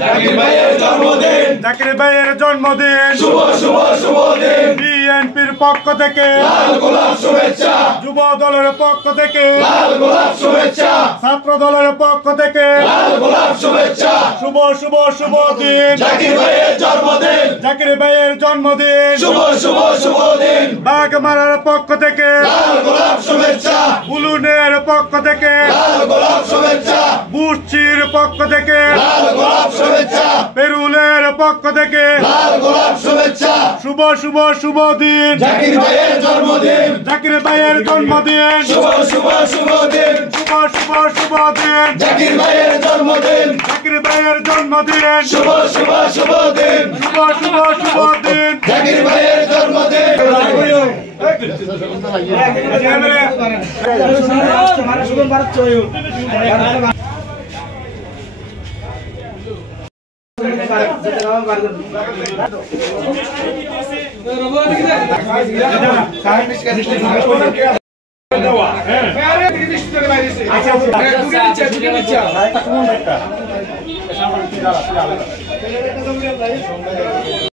জাকির ভাইয়ের জন্মদিন, জাকির ভাইয়ের জন্মদিন, শুভ শুভ শুভ দিন। বিএনপির পক্ষ থেকে লাল গোলাপ শুভেচ্ছা, যুব দলের পক্ষ থেকে লাল গোলাপ শুভেচ্ছা, ছাত্র দলের পক্ষ থেকে লাল গোলাপ শুভেচ্ছা। শুভ শুভ শুভ দিন। জাকির ভাইয়ের জন্মদিন, জাকির ভাইয়ের জন্মদিন, শুভ শুভ শুভ দিন। বাগমারার পক্ষ থেকে লাল গোলাপ শুভেচ্ছা, বুলুনের পক্ষ থেকে লাল গোলাপ শুভেচ্ছা, বুশ্চির পক্ষ থেকে লাল গোলাপ শুভেচ্ছা, পেরুলের পক্ষ থেকে লাল গোলাপ শুভেচ্ছা। শুভ শুভ শুভ দিন। জাকির ভাইয়ের জন্মদিন, জাকির ভাইয়ের জন্মদিন, শুভ শুভ শুভ দিন। শুভ শুভ শুভ দিন। জাকির ভাইয়ের জন্মদিন, জাকির ভাইয়ের জন্মদিন, শুভ শুভ শুভ দিন। শুভ শুভ শুভ দিন। জাকির ভাইয়ের জন্মদিন। আচ্ছা